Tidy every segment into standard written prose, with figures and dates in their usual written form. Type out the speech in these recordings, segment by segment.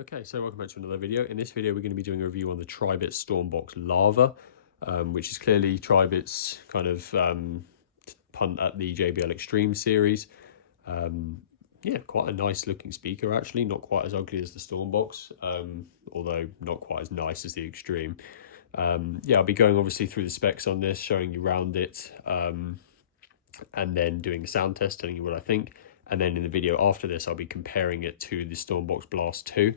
Okay, so welcome back to another video. In this video, we're going to be doing a review on the Tribit StormBox Lava, which is clearly Tribit's kind of punt at the JBL Extreme series. Yeah, quite a nice looking speaker actually, not quite as ugly as the StormBox, although not quite as nice as the Extreme. Yeah, I'll be going obviously through the specs on this, showing you around it, and then doing a sound test, telling you what I think. And then in the video after this, I'll be comparing it to the StormBox Blast 2.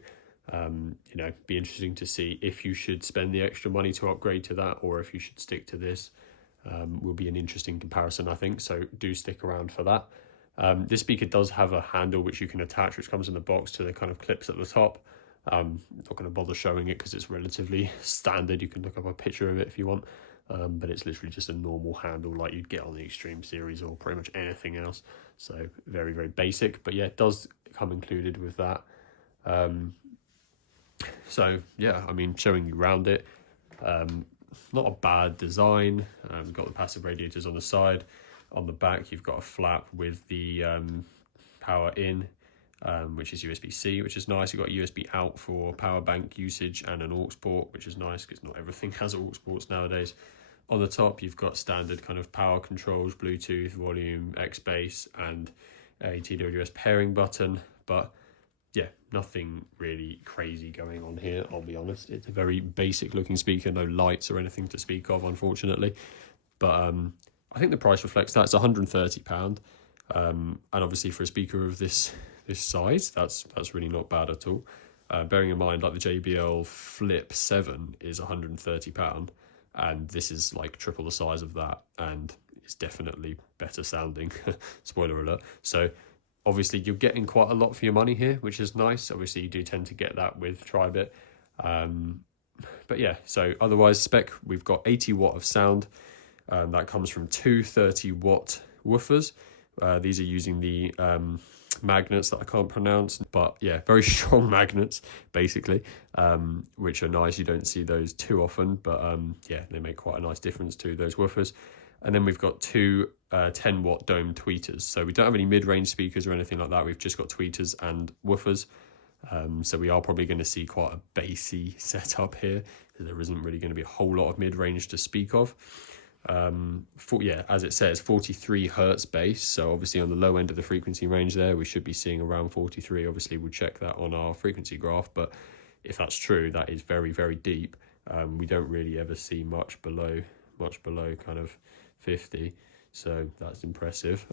You know, be interesting to see if you should spend the extra money to upgrade to that or if you should stick to this. Will be an interesting comparison, I think, so do stick around for that. This speaker does have a handle which you can attach, which comes in the box to the kind of clips at the top. I'm not going to bother showing it because it's relatively standard. You can look up a picture of it if you want. But it's literally just a normal handle like you'd get on the Extreme series or pretty much anything else. So very, very basic, but yeah, it does come included with that. So yeah, I mean, showing you around it, not a bad design. We've got the passive radiators on the side. On the back, you've got a flap with the power in, which is USB-C, which is nice. You've got a USB out for power bank usage and an aux port, which is nice because not everything has aux ports nowadays. On the top, you've got standard kind of power controls, Bluetooth, volume, X-Bass, and a TWS pairing button. But yeah, nothing really crazy going on here, I'll be honest. It's a very basic looking speaker, no lights or anything to speak of, unfortunately. But I think the price reflects that. It's £130. And obviously for a speaker of this size, that's really not bad at all. Bearing in mind, like the JBL Flip 7 is £130, and this is like triple the size of that, and it's definitely better sounding. Spoiler alert. So obviously you're getting quite a lot for your money here, which is nice. Obviously you do tend to get that with Tribit. But yeah, so otherwise spec, we've got 80 watt of sound. That comes from two 30-watt woofers. These are using the magnets that I can't pronounce, but yeah, very strong magnets basically, which are nice. You don't see those too often, but yeah, they make quite a nice difference to those woofers. And then we've got two 10-watt dome tweeters. So we don't have any mid-range speakers or anything like that. We've just got tweeters and woofers. So we are probably going to see quite a bassy setup here. There isn't really going to be a whole lot of mid-range to speak of. Yeah, as it says, 43 hertz bass, so obviously on the low end of the frequency range there we should be seeing around 43. Obviously we'll check that on our frequency graph, but if that's true, that is very, very deep. We don't really ever see much below kind of 50, so that's impressive.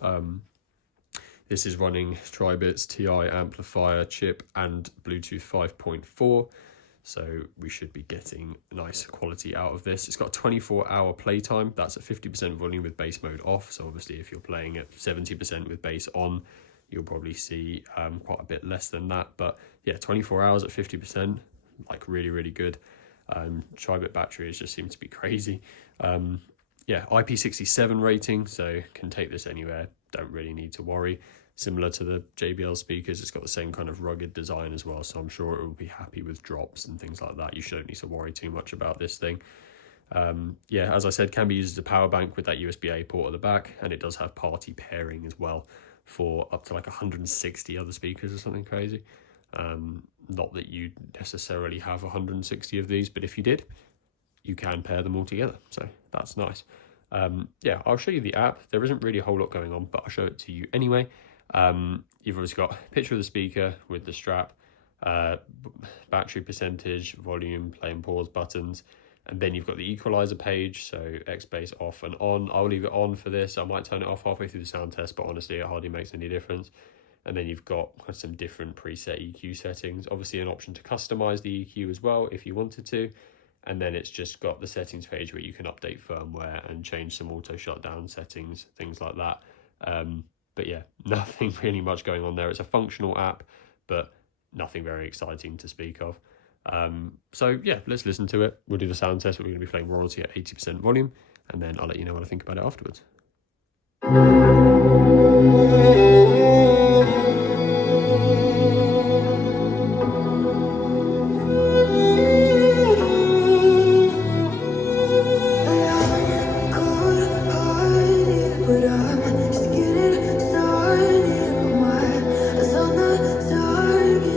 This is running Tribit's TI amplifier chip and Bluetooth 5.4. So we should be getting nice quality out of this. It's got a 24-hour playtime. That's at 50% volume with bass mode off. So obviously if you're playing at 70% with bass on, you'll probably see quite a bit less than that. But yeah, 24 hours at 50%, like really, really good. Tribit batteries just seem to be crazy. Yeah, IP67 rating, so can take this anywhere. Don't really need to worry. Similar to the JBL speakers, it's got the same kind of rugged design as well, so I'm sure it will be happy with drops and things like that. You shouldn't need to worry too much about this thing. Yeah, as I said, can be used as a power bank with that USB-A port at the back, and it does have party pairing as well for up to like 160 other speakers or something crazy. Not that you necessarily have 160 of these, but if you did, you can pair them all together, so that's nice. Yeah, I'll show you the app. There isn't really a whole lot going on, but I'll show it to you anyway. You've obviously got a picture of the speaker with the strap, battery percentage, volume, play and pause buttons, and then you've got the equalizer page, so X-Bass off and on. I'll leave it on for this. I might turn it off halfway through the sound test, but honestly it hardly makes any difference. And then you've got some different preset EQ settings, obviously an option to customize the EQ as well if you wanted to. And then it's just got the settings page where you can update firmware and change some auto shutdown settings, things like that. But yeah, nothing really much going on there. It's a functional app, but nothing very exciting to speak of. So yeah, let's listen to it. We'll do the sound test. We're going to be playing royalty at 80% volume, and then I'll let you know what I think about it afterwards. Started, my eyes on the target.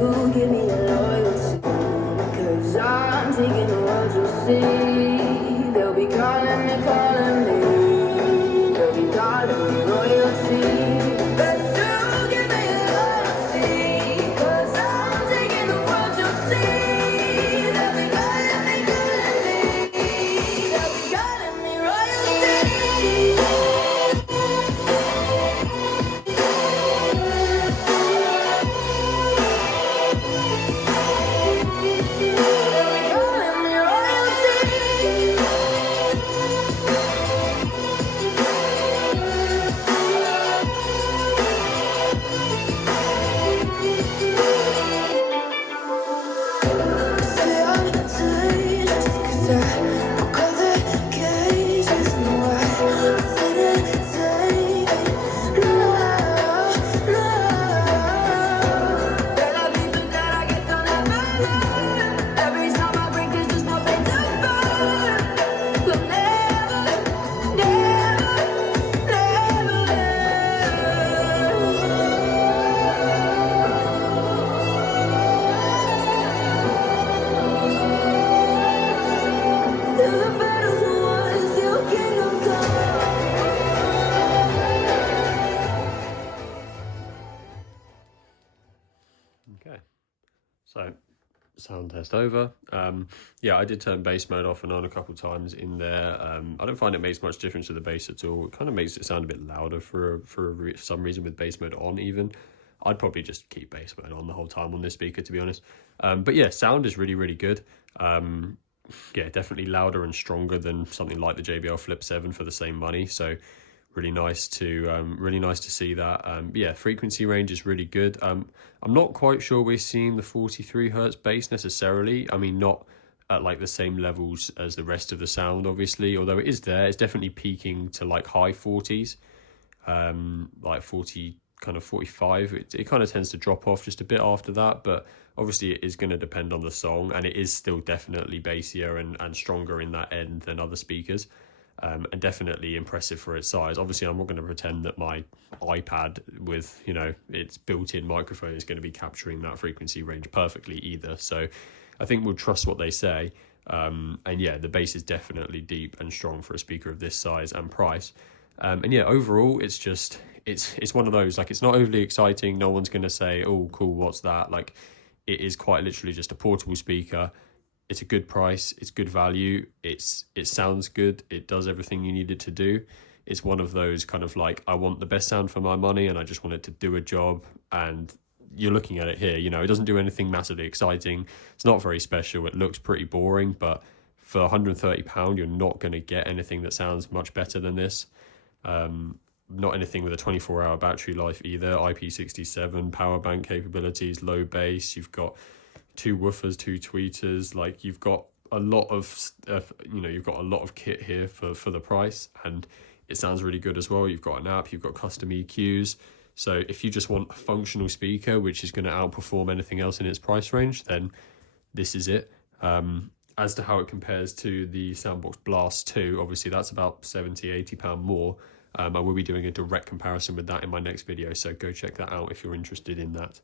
you give me your loyalty? 'Cause I'm taking the world, you'll see. They'll be calling me, they'll be calling me royalty. But you give me your loyalty, 'cause I'm taking the world, you'll see. They'll be calling me, they'll be calling me royalty. Okay, so sound test over. Yeah, I did turn bass mode off and on a couple times in there. I don't find it makes much difference to the bass at all. It kind of makes it sound a bit louder for some reason with bass mode on even. I'd probably just keep bass mode on the whole time on this speaker, to be honest. But yeah, sound is really, really good. Yeah, definitely louder and stronger than something like the JBL Flip 7 for the same money. So really nice to see that. Yeah, frequency range is really good. I'm not quite sure we're seeing the 43 hertz bass necessarily. I mean, not at like the same levels as the rest of the sound, obviously, although it is there. It's definitely peaking to like high 40s, like 40, kind of 45. It kind of tends to drop off just a bit after that, but obviously it is going to depend on the song, and it is still definitely bassier and stronger in that end than other speakers. And definitely impressive for its size. Obviously, I'm not going to pretend that my iPad with, you know, its built-in microphone is going to be capturing that frequency range perfectly either. So I think we'll trust what they say. And yeah, the bass is definitely deep and strong for a speaker of this size and price. And yeah, overall, it's just, it's one of those, like, it's not overly exciting. No one's going to say, oh, cool, what's that? Like, it is quite literally just a portable speaker. It's a good price, it's good value, it sounds good, it does everything you need it to do. It's one of those kind of like, I want the best sound for my money and I just want it to do a job. And you're looking at it here, you know, it doesn't do anything massively exciting. It's not very special. It looks pretty boring, but for £130, you're not going to get anything that sounds much better than this. Not anything with a 24-hour battery life either. IP67, power bank capabilities, low bass. You've got 2 woofers, 2 tweeters. Like, you've got a lot of you know, you've got a lot of kit here for the price, and it sounds really good as well. You've got an app, you've got custom EQs. So if you just want a functional speaker which is going to outperform anything else in its price range, then this is it. As to how it compares to the StormBox Blast 2, obviously that's about £70–80 more. I will be doing a direct comparison with that in my next video, so go check that out if you're interested in that.